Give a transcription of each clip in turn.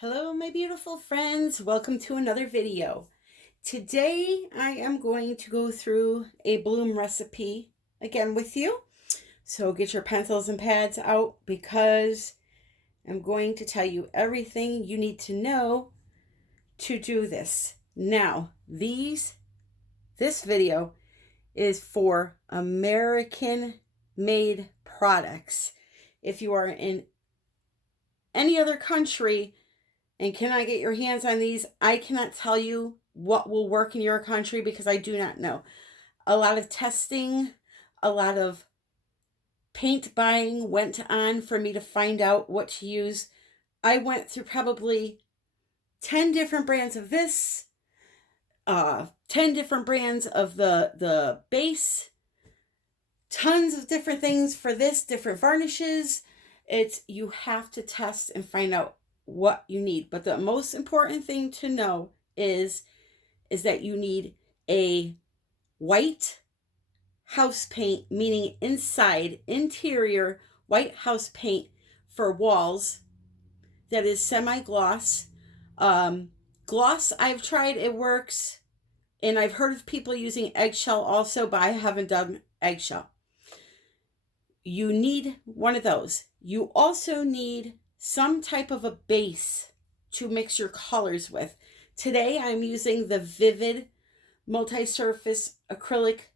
Hello, my beautiful friends. Welcome to another video. Today, I am going to go through a bloom recipe again with you. So get your pencils and pads out because I'm going to tell you everything you need to know to do this. Now, this video is for American-made products. If you are in any other country and cannot get your hands on these, I cannot tell you what will work in your country because I do not know. A lot of testing, a lot of paint buying went on for me to find out what to use. I went through probably 10 different brands of this, 10 different brands of the base, tons of different things for this, different varnishes. You have to test and find out what you need. But the most important thing to know is that you need a white house paint, meaning interior white house paint for walls that is semi-gloss. Gloss, I've tried, it works. And I've heard of people using eggshell also, but I haven't done eggshell. You need one of those. You also need some type of a base to mix your colors with. Today I'm using the VIVID multi-surface acrylic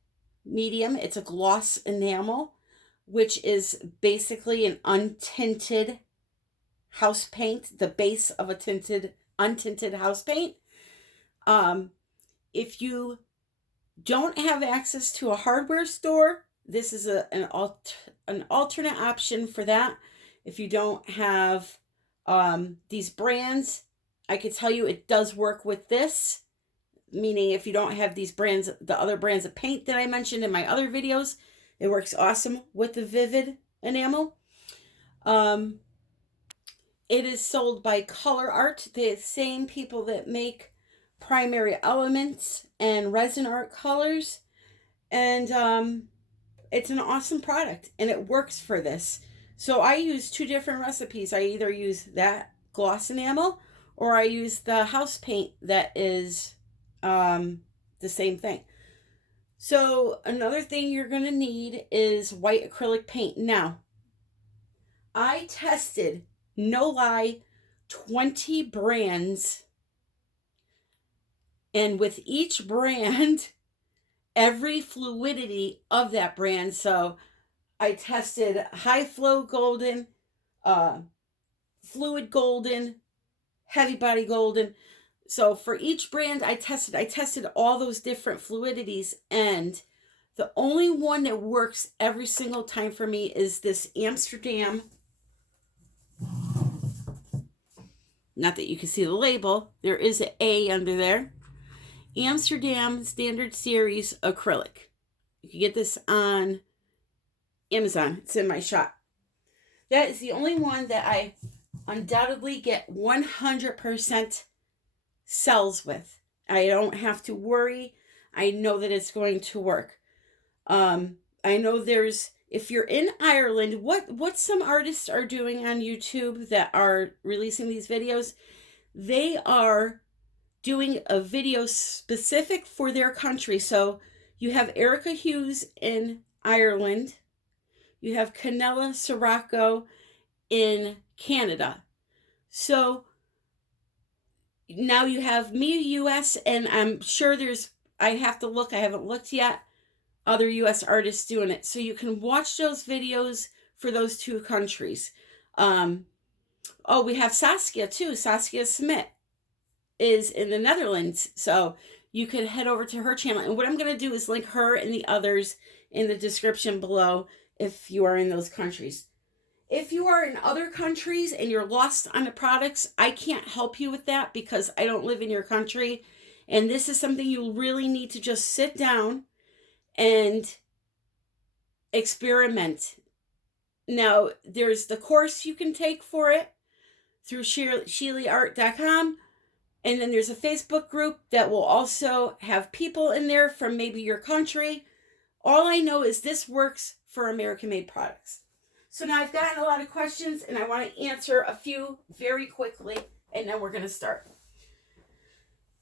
medium. It's a gloss enamel, which is basically an untinted house paint, the base of a untinted house paint. If you don't have access to a hardware store, this is an alternate option for that. If you don't have these brands, I could tell you it does work with this. Meaning if you don't have these brands, the other brands of paint that I mentioned in my other videos, it works awesome with the VIVID enamel. It is sold by Colourarte, the same people that make Primary Elements and Resin Art Colors. And it's an awesome product and it works for this. So I use two different recipes. I either use that gloss enamel or I use the house paint that is the same thing. So another thing you're going to need is white acrylic paint. Now, I tested, no lie, 20 brands. And with each brand, every fluidity of that brand. So I tested high flow golden, fluid golden, heavy body golden. So for each brand I tested all those different fluidities, and the only one that works every single time for me is this Amsterdam. Not that you can see the label. There is an A under there. Amsterdam Standard Series Acrylic. You can get this on Amazon. It's in my shop. That is the only one that I undoubtedly get 100% sells with. I don't have to worry. I know that it's going to work. I know if you're in Ireland, what some artists are doing on YouTube that are releasing these videos, they are doing a video specific for their country. So you have Erica Hughes in Ireland. You have Canella Sirocco in Canada. So now you have me, US, and I'm sure I have to look, I haven't looked yet, other US artists doing it. So you can watch those videos for those two countries. We have Saskia too. Saskia Smit is in the Netherlands. So you could head over to her channel. And what I'm going to do is link her and the others in the description below if you are in those countries. If you are in other countries and you're lost on the products, I can't help you with that because I don't live in your country. And this is something you really need to just sit down and experiment. Now, there's the course you can take for it through SheelyArt.com. And then there's a Facebook group that will also have people in there from maybe your country. All I know is this works for American-made products. So now I've gotten a lot of questions and I want to answer a few very quickly and then we're going to start.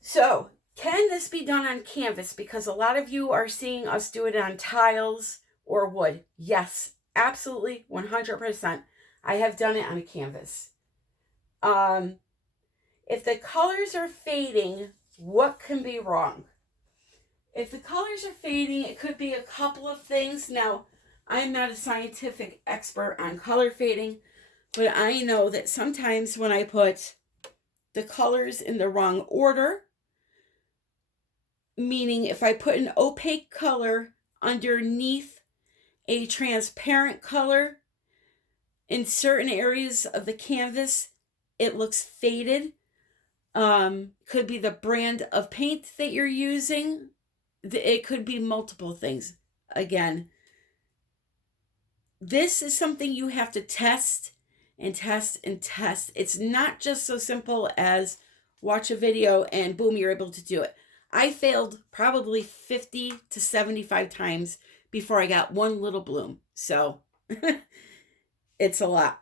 So, can this be done on canvas? Because a lot of you are seeing us do it on tiles or wood. Yes, absolutely, 100%. I have done it on a canvas. If the colors are fading, what can be wrong? If the colors are fading, it could be a couple of things. Now, I'm not a scientific expert on color fading, but I know that sometimes when I put the colors in the wrong order, meaning if I put an opaque color underneath a transparent color in certain areas of the canvas, it looks faded. Could be the brand of paint that you're using. It could be multiple things. Again, this is something you have to test and test and test. It's not just so simple as watch a video and boom, you're able to do it. I failed probably 50 to 75 times before I got one little bloom. So it's a lot.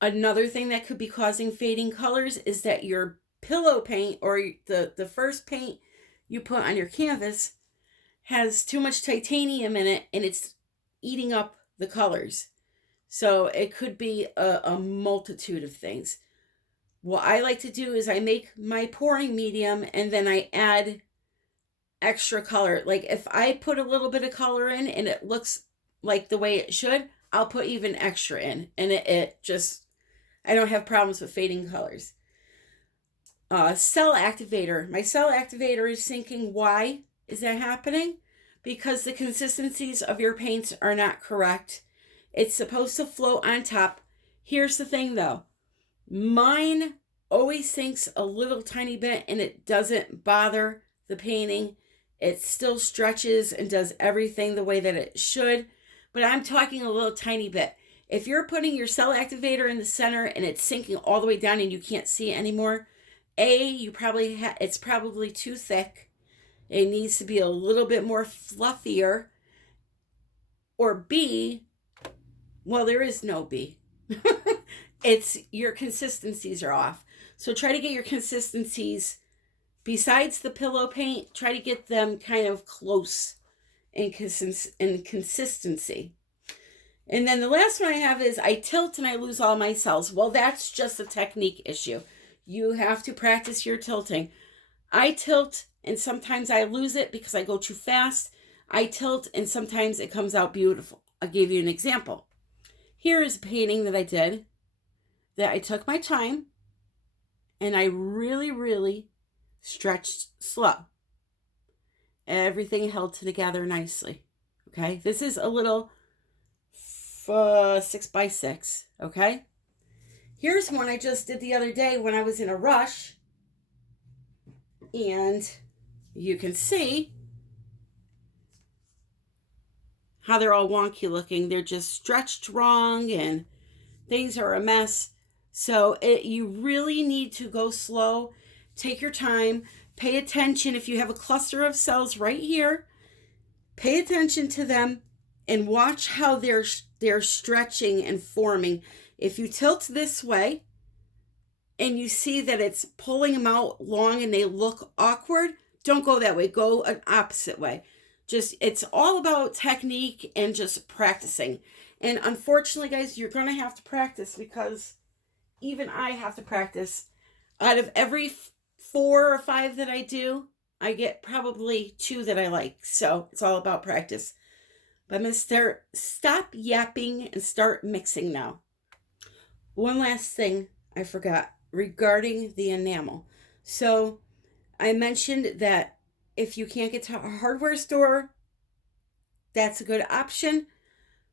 Another thing that could be causing fading colors is that your pillow paint or the first paint you put on your canvas has too much titanium in it and it's eating up the colors. So it could be a multitude of things. What I like to do is I make my pouring medium and then I add extra color. Like if I put a little bit of color in and it looks like the way it should, I'll put even extra in. And it just, I don't have problems with fading colors. Cell activator. My cell activator is sinking. Why is that happening? Because the consistencies of your paints are not correct. It's supposed to float on top. Here's the thing though. Mine always sinks a little tiny bit and it doesn't bother the painting. It still stretches and does everything the way that it should. But I'm talking a little tiny bit. If you're putting your cell activator in the center and it's sinking all the way down and you can't see it anymore, it's probably too thick. It needs to be a little bit more fluffier. Or B, well, there is no B. It's your consistencies are off. So try to get your consistencies, besides the pillow paint, try to get them kind of close in consistency. And then the last one I have is I tilt and I lose all my cells. Well, that's just a technique issue. You have to practice your tilting. I tilt and sometimes I lose it because I go too fast. I tilt and sometimes it comes out beautiful. I'll give you an example. Here is a painting that I did that I took my time and I really, really stretched slow. Everything held together nicely. Okay, this is a little 6x6. Okay, here's one I just did the other day when I was in a rush, and you can see how they're all wonky looking. They're just stretched wrong and things are a mess. So you really need to go slow, take your time, pay attention. If you have a cluster of cells right here, pay attention to them and watch how they're stretching and forming. If you tilt this way and you see that it's pulling them out long and they look awkward, don't go that way. Go an opposite way. It's all about technique and just practicing. And unfortunately, guys, you're going to have to practice because even I have to practice. Out of every 4 or 5 that I do, I get probably 2 that I like. So it's all about practice. But I'm going to stop yapping and start mixing now. One last thing I forgot regarding the enamel. So I mentioned that if you can't get to a hardware store, that's a good option.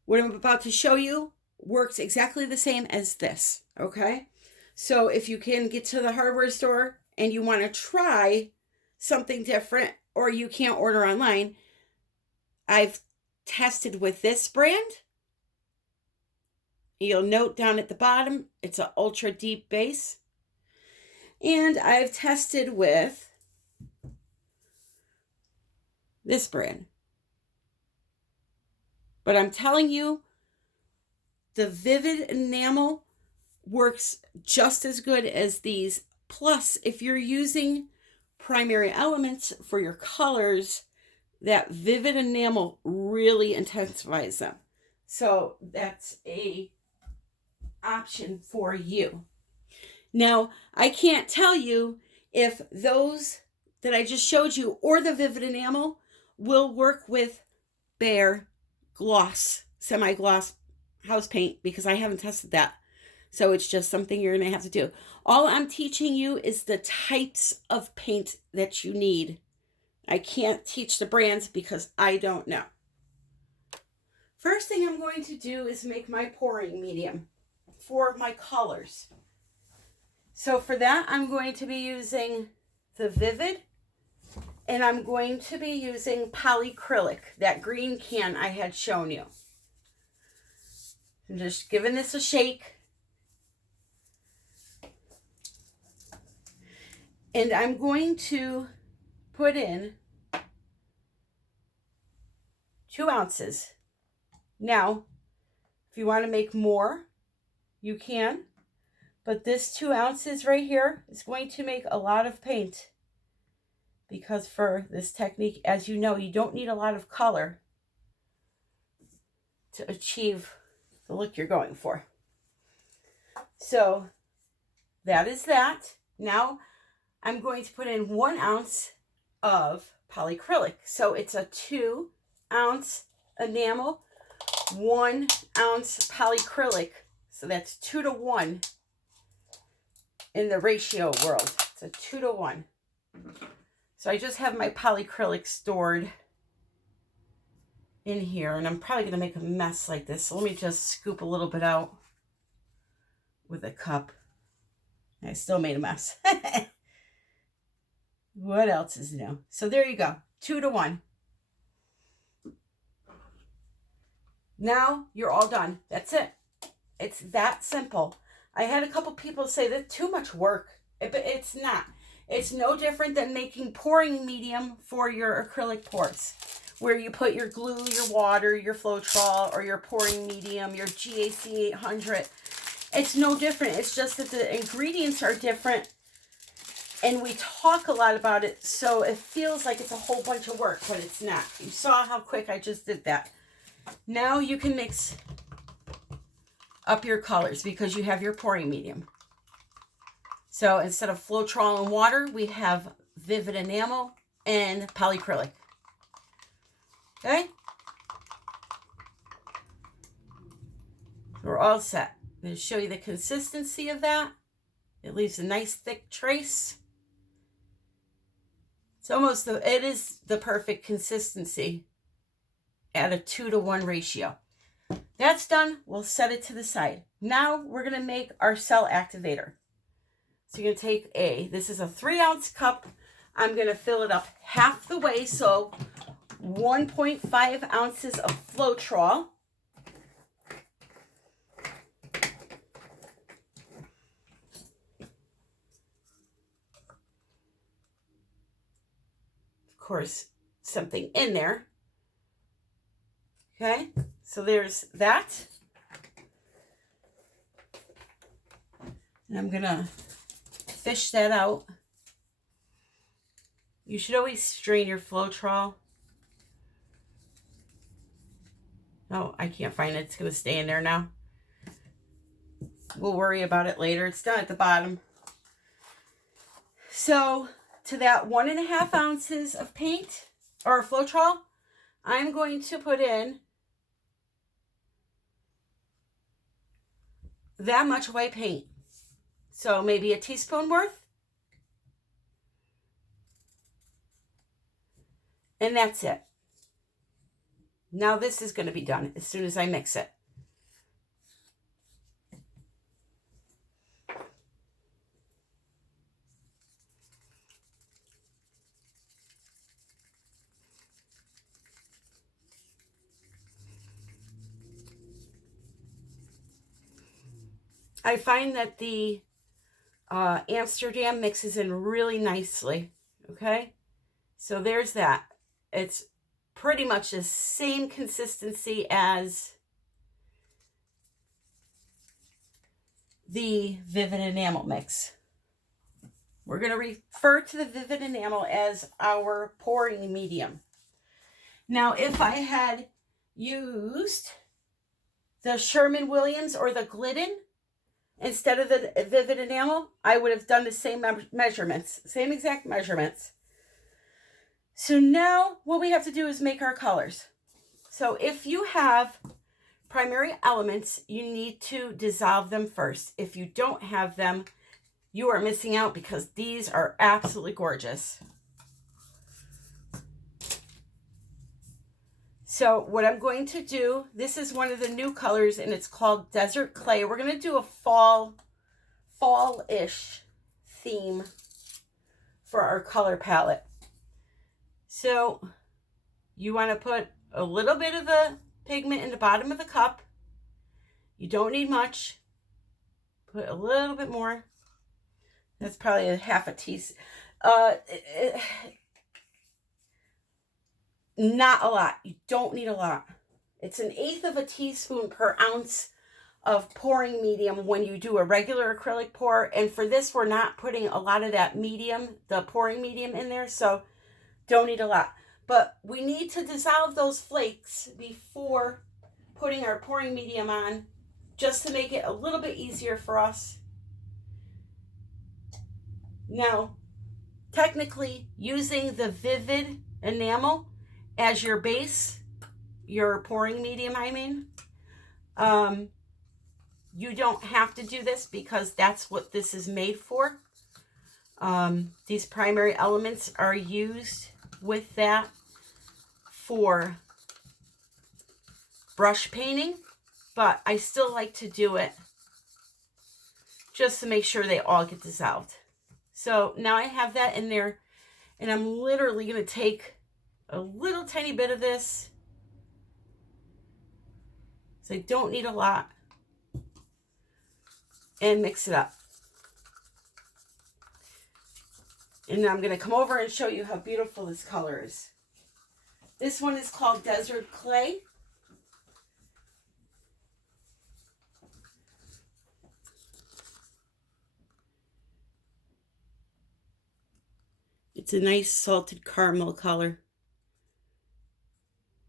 What I'm about to show you works exactly the same as this, okay? So if you can get to the hardware store and you want to try something different or you can't order online, I've tested with this brand. You'll note down at the bottom, it's an ultra deep base. And I've tested with this brand. But I'm telling you, the Vivid Enamel works just as good as these. Plus, if you're using primary elements for your colors, that vivid enamel really intensifies them. So that's a option for you. Now, I can't tell you if those that I just showed you or the vivid enamel will work with bare gloss, semi-gloss house paint, because I haven't tested that. So it's just something you're going to have to do. All I'm teaching you is the types of paint that you need. I can't teach the brands because I don't know. First thing I'm going to do is make my pouring medium for my colors. So for that, I'm going to be using the Vivid, and I'm going to be using Polycrylic, that green can I had shown you. I'm just giving this a shake. And I'm going to put in 2 ounces. Now, if you want to make more, you can. But this 2 ounces right here is going to make a lot of paint. Because for this technique, as you know, you don't need a lot of color to achieve the look you're going for. So that is that. Now I'm going to put in 1 ounce of Polycrylic. So it's a 2 ounce enamel, 1 ounce Polycrylic. So that's 2 to 1 in the ratio world. It's a 2 to 1. So I just have my Polycrylic stored in here, and I'm probably going to make a mess like this. So let me just scoop a little bit out with a cup. I still made a mess. What else is new? So there you go, 2 to 1. Now you're all done. That's it. It's that simple. I had a couple people say that's too much work, but it's not. It's no different than making pouring medium for your acrylic pours, where you put your glue, your water, your Floetrol, or your pouring medium, your GAC 800. It's no different. It's just that the ingredients are different, and we talk a lot about it, so it feels like it's a whole bunch of work, but it's not. You saw how quick I just did that. Now you can mix up your colors because you have your pouring medium. So instead of Floetrol and water, we have Vivid Enamel and Polycrylic. Okay? We're all set. I'm going to show you the consistency of that. It leaves a nice thick trace. It's almost, it is the perfect consistency at a 2 to 1 ratio. That's done. We'll set it to the side. Now we're going to make our cell activator. So you're going to take this is a 3 ounce cup. I'm going to fill it up half the way. So 1.5 ounces of Floetrol. Of course, something in there. Okay, so there's that. And I'm going to fish that out. You should always strain your Floetrol. Oh, I can't find it. It's going to stay in there now. We'll worry about it later. It's down at the bottom. So to that 1.5 ounces of paint or Floetrol, I'm going to put in that much white paint. So maybe a teaspoon worth. And that's it. Now this is going to be done as soon as I mix it. I find that the Amsterdam mixes in really nicely. Okay, so there's that. It's pretty much the same consistency as the Vivid Enamel mix. We're going to refer to the Vivid Enamel as our pouring medium. Now, if I had used the Sherwin-Williams or the Glidden instead of the Vivid Enamel, I would have done the same measurements, same exact measurements. So now what we have to do is make our colors. So if you have primary elements, you need to dissolve them first. If you don't have them, you are missing out because these are absolutely gorgeous. So what I'm going to do, this is one of the new colors and it's called Desert Clay. We're going to do a fall-ish theme for our color palette. So you want to put a little bit of the pigment in the bottom of the cup. You don't need much. Put a little bit more. That's probably a half a teaspoon. Not a lot. You don't need a lot. It's 1/8 of a teaspoon per ounce of pouring medium when you do a regular acrylic pour. And for this, we're not putting a lot of that medium, the pouring medium in there. So don't need a lot. But we need to dissolve those flakes before putting our pouring medium on, just to make it a little bit easier for us. Now, technically, using the Vivid Enamel as your base, your pouring medium, you don't have to do this because that's what this is made for. These primary elements are used with that for brush painting, but I still like to do it just to make sure they all get dissolved. So now I have that in there, and I'm literally going to take a little tiny bit of this. So I don't need a lot, and mix it up. And I'm going to come over and show you how beautiful this color is. This one is called Desert Clay. It's a nice salted caramel color.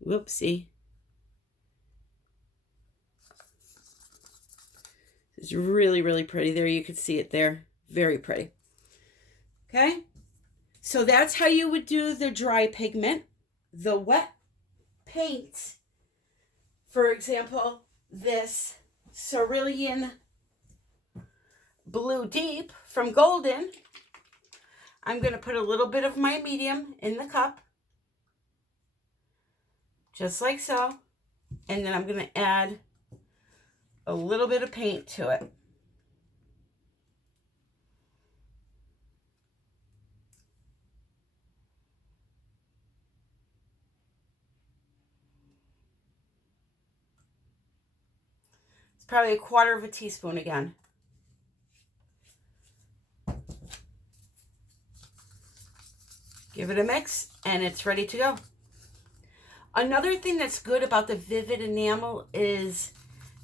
Whoopsie. It's really, really pretty. There, you can see it there. Very pretty. Okay? So that's how you would do the dry pigment. The wet paint, for example, this Cerulean Blue Deep from Golden, I'm going to put a little bit of my medium in the cup, just like so, and then I'm going to add a little bit of paint to it. It's probably 1/4 of a teaspoon again. Give it a mix, and it's ready to go. Another thing that's good about the Vivid Enamel is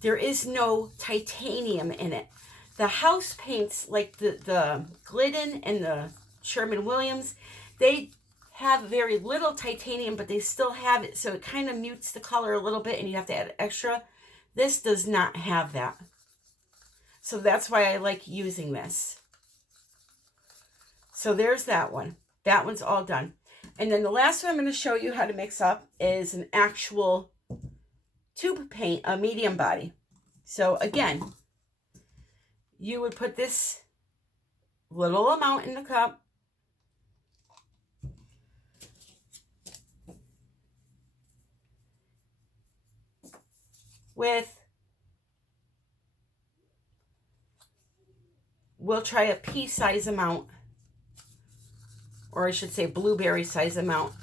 there is no titanium in it. The house paints, like the Glidden and the Sherwin-Williams, they have very little titanium, but they still have it, so it kind of mutes the color a little bit, and you have to add extra. This does not have that. So that's why I like using this. So there's that one. That one's all done. And then the last one I'm going to show you how to mix up is an actual tube paint, a medium body. So again, you would put this little amount in the cup. We'll try a pea size amount, or I should say blueberry size amount,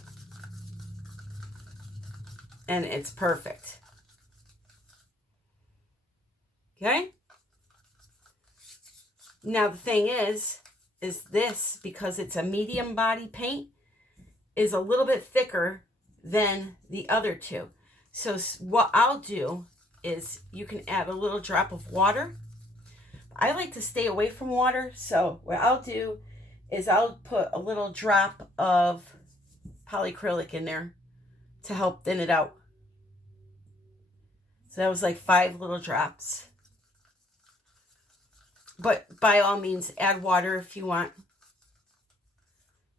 and it's perfect. Okay? Now the thing is this, because it's a medium body paint, is a little bit thicker than the other two. So what I'll do is you can add a little drop of water. I like to stay away from water, so what I'll do is I'll put a little drop of polycrylic in there to help thin it out. So that was like 5 little drops. But by all means, add water if you want.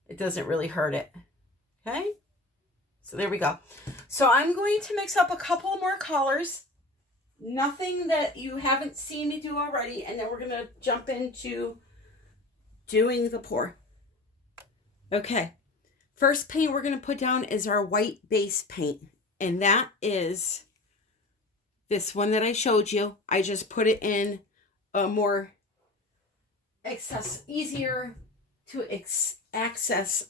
It doesn't really hurt it. Okay? So there we go. So I'm going to mix up a couple more colors. Nothing that you haven't seen me do already. And then we're going to jump into doing the pour. Okay. First paint we're going to put down is our white base paint. And that is this one that I showed you. I just put it in a more easier to access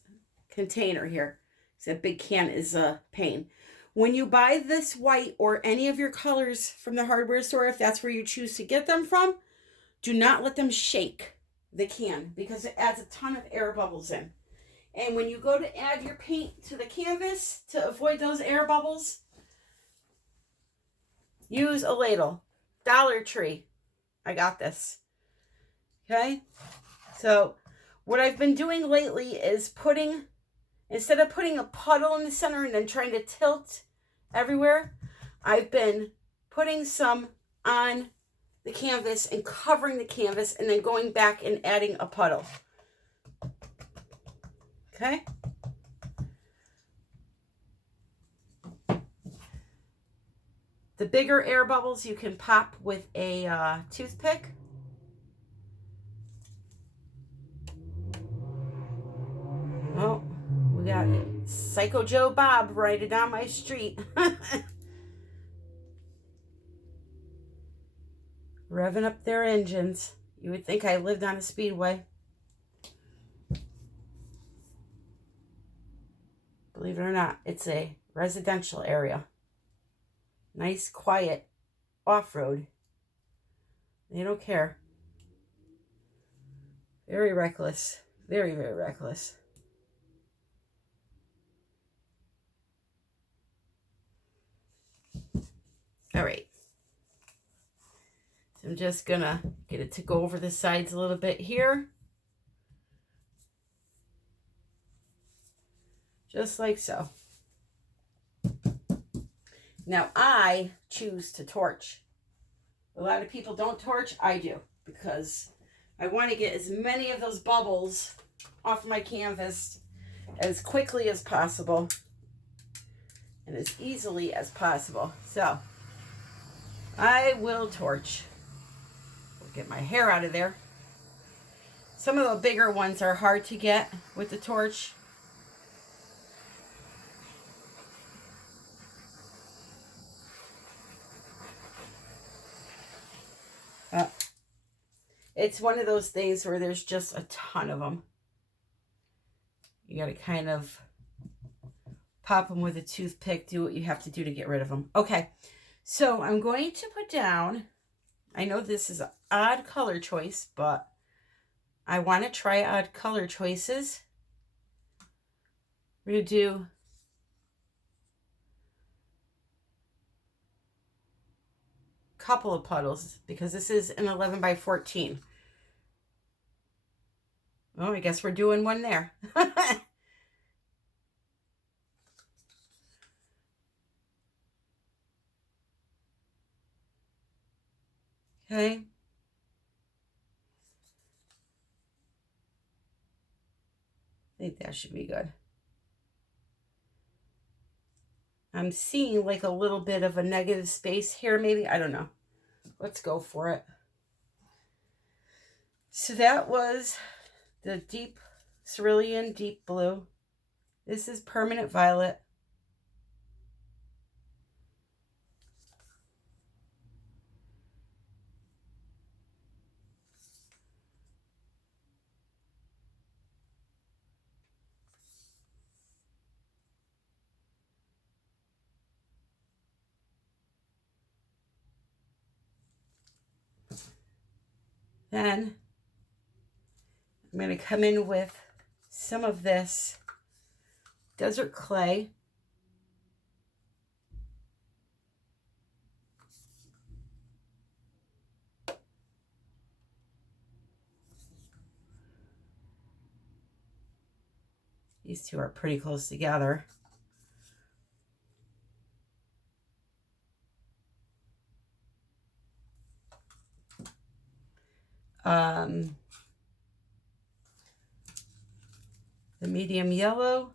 container here. So a big can is a pain. When you buy this white or any of your colors from the hardware store, if that's where you choose to get them from, do not let them shake the can because it adds a ton of air bubbles in. And when you go to add your paint to the canvas to avoid those air bubbles, use a ladle. Dollar Tree. I got this. Okay? So what I've been doing lately is instead of putting a puddle in the center and then trying to tilt everywhere, I've been putting some on the canvas and covering the canvas and then going back and adding a puddle. Okay? The bigger air bubbles you can pop with a toothpick. Oh, we got Psycho Joe Bob right down my street. Revving up their engines. You would think I lived on a speedway. Believe it or not, it's a residential area. Nice, quiet, off-road. They don't care. Very reckless. Very, very reckless. All right. So I'm just going to get it to go over the sides a little bit here. Just like so. Now, I choose to torch. A lot of people don't torch. I do, because I want to get as many of those bubbles off my canvas as quickly as possible and as easily as possible. So, I will torch. We'll get my hair out of there. Some of the bigger ones are hard to get with the torch. It's one of those things where there's just a ton of them. You got to kind of pop them with a toothpick, do what you have to do to get rid of them. Okay, so I'm going to put down, I know this is an odd color choice, but I want to try odd color choices. We're going to do a couple of puddles because this is an 11 by 14. Oh, I guess we're doing one there. Okay. I think that should be good. I'm seeing like a little bit of a negative space here, maybe. I don't know. Let's go for it. So that was the deep cerulean deep blue. This is permanent violet. Then I'm going to come in with some of this desert clay. These two are pretty close together. The medium yellow.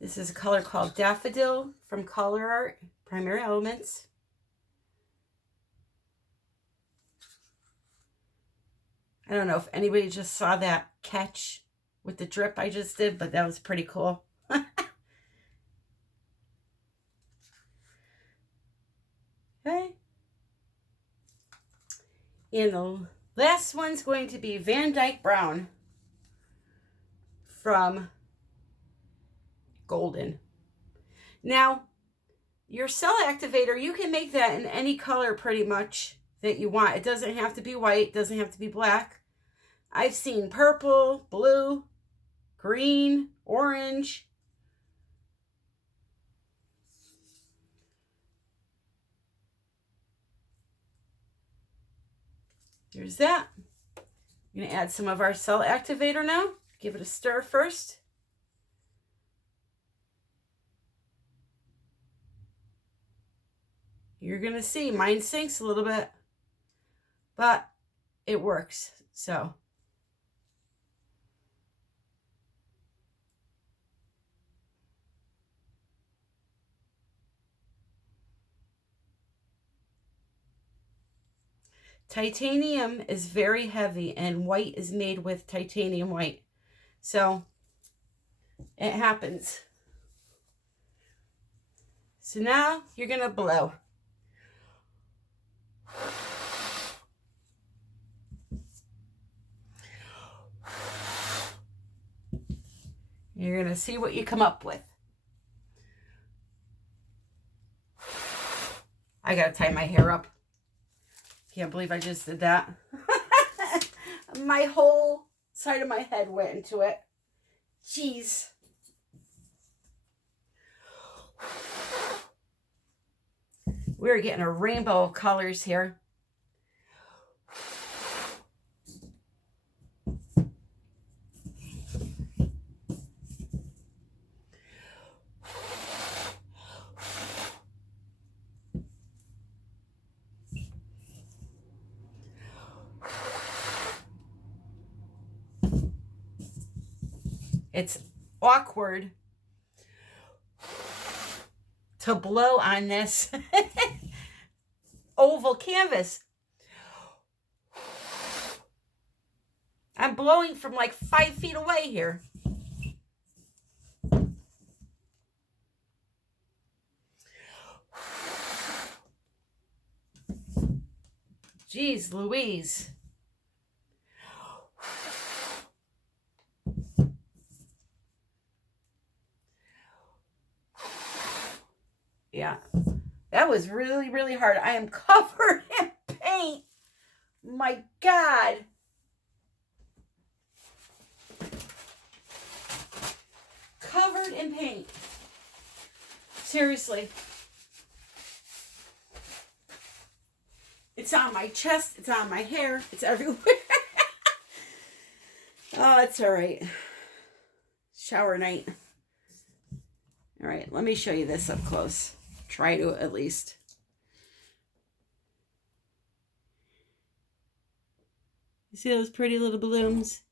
This is a color called Daffodil from Colourarte, Primary Elements. I don't know if anybody just saw that catch with the drip I just did, but that was pretty cool. Okay. And the last one's going to be Van Dyke Brown from Golden. Now, your cell activator, you can make that in any color pretty much that you want. It doesn't have to be white, doesn't have to be black. I've seen purple, blue, green, orange. Here's that. I'm going to add some of our cell activator now. Give it a stir first. You're going to see mine sinks a little bit, but it works. So titanium is very heavy, and white is made with titanium white. So it happens. So now you're going to blow. You're going to see what you come up with. I got to tie my hair up. Can't believe I just did that. My whole side of my head went into it. Jeez. We're getting a rainbow of colors here. It's awkward to blow on this oval canvas. I'm blowing from like 5 feet away here. Jeez Louise. Yeah, that was really, really hard. I am covered in paint. My God. Covered in paint. Seriously. It's on my chest. It's on my hair. It's everywhere. Oh, it's all right. Shower night. All right, let me show you this up close. Try to at least. You see those pretty little balloons?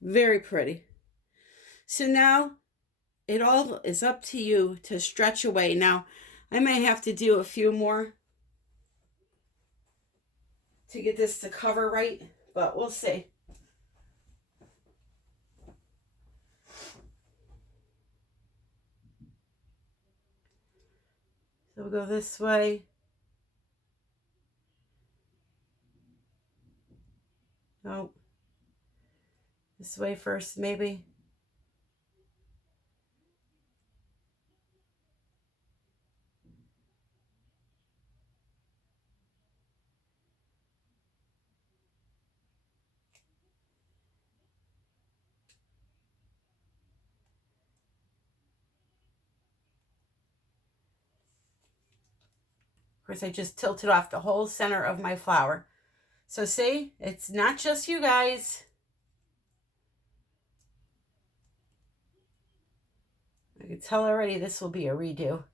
Very pretty. So now it all is up to you to stretch away. Now, I may have to do a few more to get this to cover right, but we'll see. So we'll go this way. Oh, This way first, maybe. Of course, I just tilted off the whole center of my flower. So see, it's not just you guys. I can tell already this will be a redo.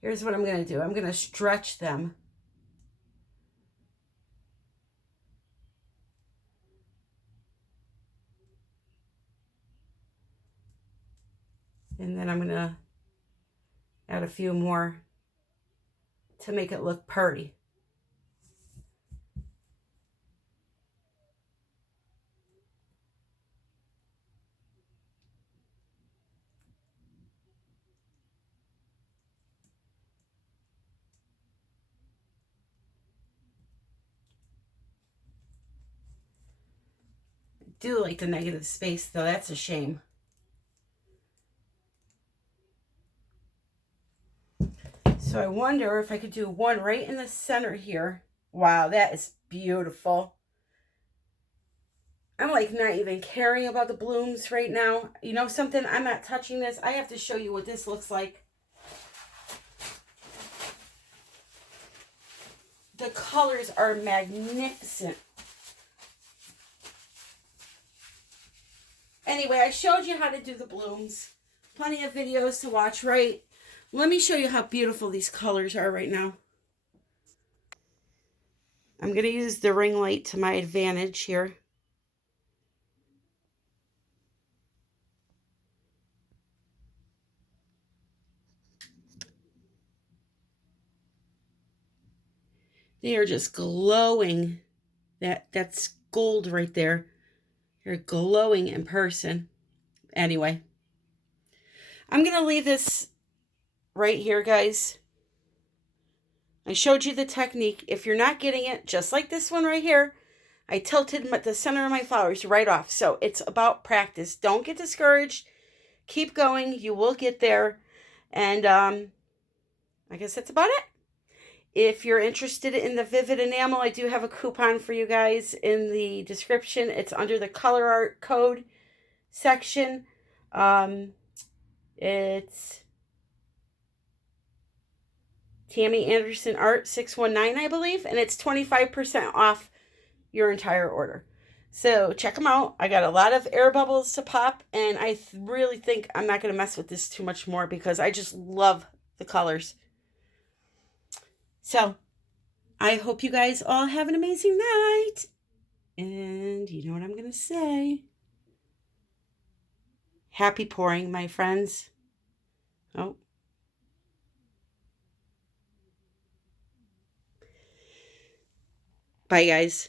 Here's what I'm going to do. I'm going to stretch them. And then I'm going to add a few more to make it look pretty. I do like the negative space though, that's a shame. So I wonder if I could do one right in the center here. Wow, that is beautiful. I'm like not even caring about the blooms right now. You know something? I'm not touching this. I have to show you what this looks like. The colors are magnificent. Anyway, I showed you how to do the blooms. Plenty of videos to watch, right? Let me show you how beautiful these colors are right now. I'm going to use the ring light to my advantage here. They are just glowing. That's gold right there. They're glowing in person. Anyway, I'm going to leave this right here, guys. I showed you the technique. If you're not getting it, just like this one right here, I tilted the center of my flowers right off. So it's about practice. Don't get discouraged. Keep going. You will get there. And I guess that's about it. If you're interested in the Vivid Enamel, I do have a coupon for you guys in the description. It's under the Colourarte code section. It's Tammy Anderson Art 619, I believe, and it's 25% off your entire order. So check them out. I got a lot of air bubbles to pop, and I really think I'm not going to mess with this too much more because I just love the colors. So I hope you guys all have an amazing night. And you know what I'm going to say? Happy pouring, my friends. Oh. Bye, guys.